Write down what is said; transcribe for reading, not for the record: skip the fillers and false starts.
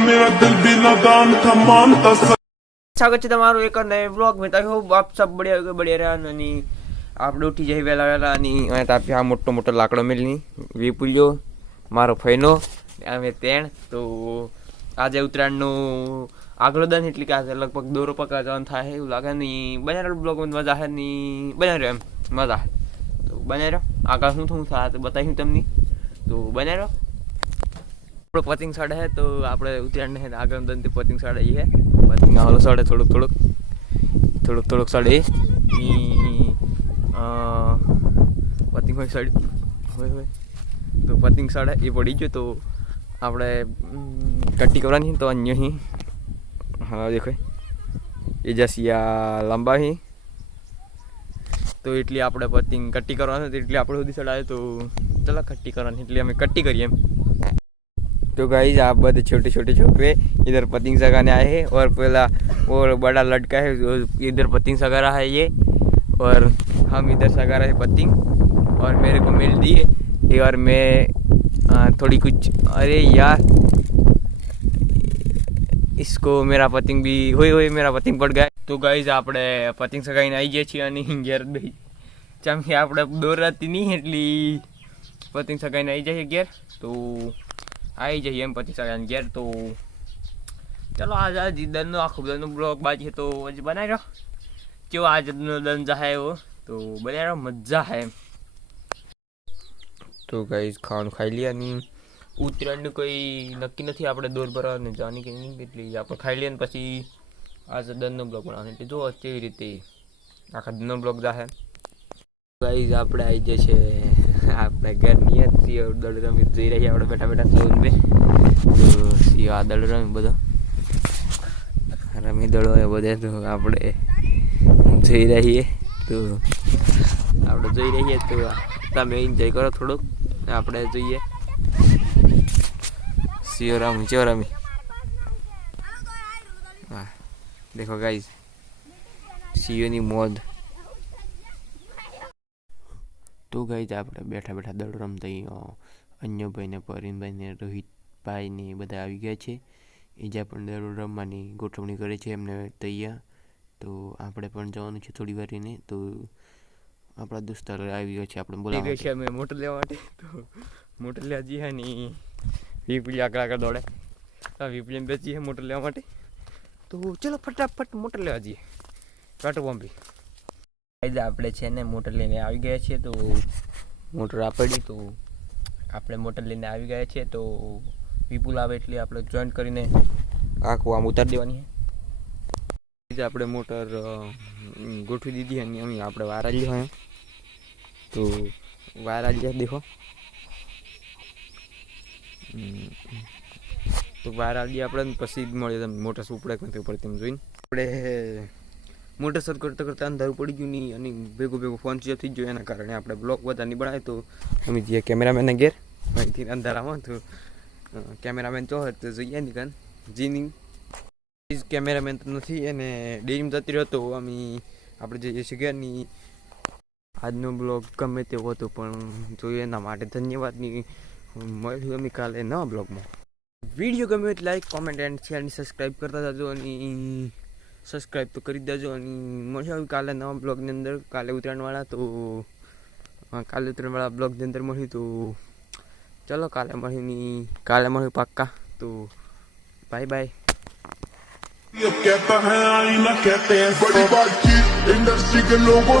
मेरा दिल भी नादान था मानता स्वागत है તમારું એક નવા બ્લોગ में। आई होप आप सब बढ़िया રહ્યા અને આપણે ઉઠી જઈ વહેલા અને અહીં તાપી આ મોટો લાકડો મેલની વિપુલ્યો મારો ફઈનો અમે તેણ તો આજે ઉત્તરાયણનું આગલો દન એટલે કે આજે લગભગ દોરો પકવા જવાનું થાય એવું લાગે નહીં બનાવ્યો બ્લોગમાં મજા છે નહીં બનાવ્યો એમ મજા તો બનાવ્યો આગળ શું થાય તો બતાવ્યું તમને તો બનાવ્યો પતિંગ સાડે है तो આપણે ઉત્તરાયણ है આગળ દનથી પતિંગ સાડે है પતિંગ આલો સાડે થોડુંક સાડે પતિંગ હોય સાડી હોય તો પતિંગ સાડે એ પડી ગયો તો આપણે કટ્ટી કરવાની તો અહીંયા હા દેખો એ જસિયા લંબા હી તો એટલી આપણે પતિંગ કટ્ટી કરવાની એટલી આપણે સુધી સડાય તો ચલો કટ્ટી કરવાની એટલે અમે કટ્ટી કરીએ એમ। तो गाइस आप बहुत छोटे छोटे छोकरे इधर पतंग सगाने आए हैं और पहला और बड़ा लड़का है इधर पतंग सगा रहा है ये और हम इधर सगा रहे हैं पतंग और मेरे को मिल दी है और मैं थोड़ी कुछ अरे यार इसको मेरा पतंग भी हुई मेरा पतंग पड़ गया। तो गाइस આપણે પતંગ સગાઈને આવી ગયા છીએ અને ઘેર દઈ ચમકી આપણે દોરાતી નહીં એટલી પતંગ સગાઈને આવી જાય ઘેર તો आई जाइए एम 25 घेर तो चलो आज दन आखो दन ब्लॉग बाजी है तो आज बना रहो क्यों आज दन जा है वो तो बना रहो मजा है। तो गाइस खान खाई लिया नहीं उतरायण कोई नक्की नहीं આપણે દોર ભરવા જાની કે નહીં એટલે આપણે ખાઈ લઈએ ને પછી आज દનનો બ્લોગ બનાવવાનો એટલે જો કેવી રીતે આખા દનનો બ્લોગ જા હે। गाइस આપણે આવી જાય છે આપણે ઘર નિયત છીએ દળ રમી જઈ રહ્યા આપણે બેઠા ફોન पे તો સી આ દળ રમી બધો રમી દળો એ બધે તો આપણે જઈ રહીએ તો તમે એન્જોય કરો થોડુંક આપણે જોઈએ સિયોરામી ચોરામી હા देखो गाइस સિયોની મોજ। तो गाइज આપણે બેઠા દડ રમતા અન્ય ભાઈને પરીનભાઈને રોહિતભાઈને બધા આવી ગયા છે એ જ્યાં પણ દડ રમવાની ગોઠવણી કરે છે એમને તૈયાર તો આપણે પણ જવાનું છે થોડી વાર રહીને તો આપણા દોસ્તાર આવી ગયો છે આપણે બોલાવ્યા છે અમે મોટર લેવા માટે તો મોટર લેવા જઈએ ને વિપુલી આગળ દોડે તો વિપુલી બેસી છે મોટર લેવા માટે તો ચલો ફટાફટ મોટર લેવા જઈએ પેટ્રોલ પંપે આપણે છે ને મોટર લઈને આવી ગયા છીએ તો મોટર આપડી તો આપણે મોટર લઈને આવી ગયા છીએ તો વિપુલ આવે એટલે આપણે જોઈન્ટ કરીને આખું આમ ઉતારી દેવાની છે। આપણે મોટર ગોઠવી દીધી અને અમે આપણે વારા લીધો તો વારા લીધા દેખો તો વારા લીધી આપણે પછી મળે તમને મોટર ઉપડે કંઈ ઉપર તેમ જોઈને આપણે મોટર સર કરતા અંધારું પડી ગયું નહીં અને ભેગો ફોન સ્વિચ થઈ ગયો એના કારણે આપણે બ્લોગ બધા નહીં બનાવે તો અમે જઈએ કેમેરામેનને ઘેર અહીંથી અંધારામાં તો કેમેરામેન ચો તો જઈએ નીકળ જીની કેમેરામેન તો નથી એને ડેરીમાં જતી રહ્યો તો અમે આપણે જઈએ છીએ ઘેરની આજનો બ્લોગ ગમે તેવો હતો પણ જોઈએ એના માટે ધન્યવાદની મળ્યું અમે કાલે નવા બ્લોગમાં વિડીયો ગમ્યો એટલે લાઈક કોમેન્ટ એન્ડ શેર અને સબસ્ક્રાઈબ કરતા જજો અને સબસ્ક્રાઈબ તો કરી દેજો અને મળ્યું કાલે નવા બ્લોગની અંદર કાલે ઉત્તરાયણવાળા તો કાલે ઉત્તરાયણવાળા બ્લોગની અંદર મળ્યું તો ચલો કાલે મળ્યું પાક્કા તો બાય બાય। कहता है आईना कहते हैं बड़ी बातचीत इंडस्ट्री के लोगों